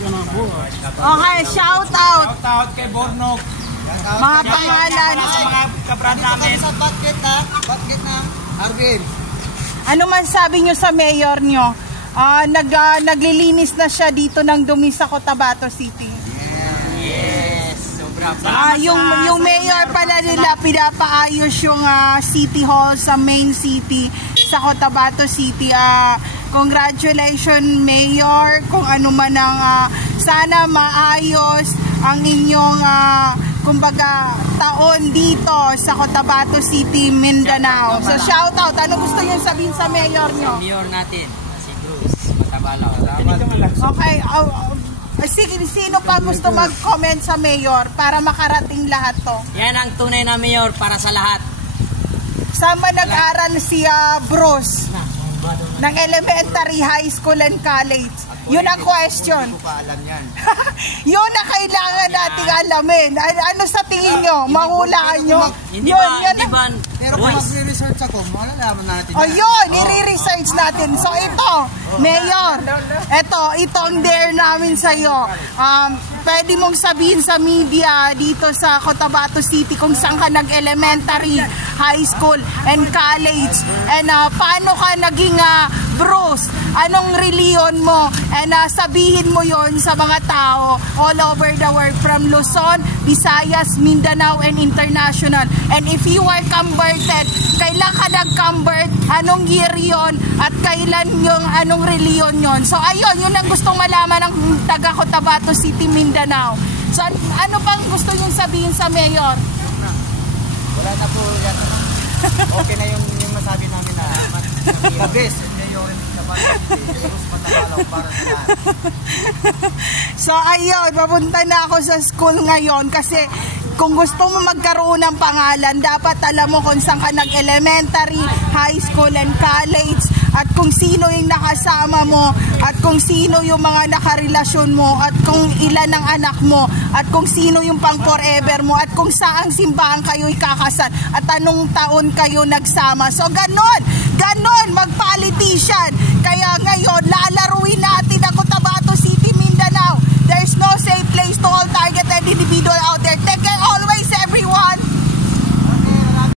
Okay, shout out. Shout out kay Bornog. Mga pangalan. Mga kabrad namin. Bakit na? Arvin. Ano man sabi nyo sa mayor nyo? Naglilinis na siya dito ng dumi sa Cotabato City. Yes, sobra. Yung mayor pala nila pinapaayos yung City Hall sa main city sa Cotabato City. Congratulations Mayor, kung ano man ang sana maayos ang inyong kumbaga taon dito sa Cotabato City, Mindanao. So shout out, ano gusto niyo sabihin sa mayor nyo? Mayor natin, si Bruce Matabalaw. Okay, sino pa gusto mag-comment sa mayor para makarating lahat to? Yan ang tunay na mayor para sa lahat. Saan ba nag-aral si Bruce? Ng elementary, high school, and college? Yun ang question. Hindi ko pa alam yan. Yun na kailangan nating alamin. Ano sa tingin nyo? Mahulaan nyo? Hindi ba? Pero kung mag-research ako, malalaman natin. Yun, i-research natin. So ito, Mayor, ito ang dare namin sa'yo. Pwede mong sabihin sa media dito sa Cotabato City kung saan ka nag-elementary, high school, and college. And paano ka naging Bruce? Anong reliyon mo? And sabihin mo yon sa mga tao all over the world from Luzon, Visayas, Mindanao, and international. And if you are converted, kailan ka nag-convert? Anong year yon? At kailan yung anong reliyon yon? So ayun, yun ang gustong malaman ng taga Cotabato City, Mindanao. So ano pang gusto yung sabihin sa mayor? Wala na po yan. Okay na yung masabi namin na the best. So ayun, papunta na ako sa school ngayon kasi kung gusto mo magkaroon ng pangalan, dapat alam mo kung saan ka nag-elementary, high school, and college, at kung sino yung nakasama mo, at kung sino yung mga nakarelasyon mo, at kung ilan ang anak mo, at kung sino yung pang forever mo, at kung saang simbahan kayo ikakasal, at anong taon kayo nagsama. So ganon, mag-politician. Kaya ngayon,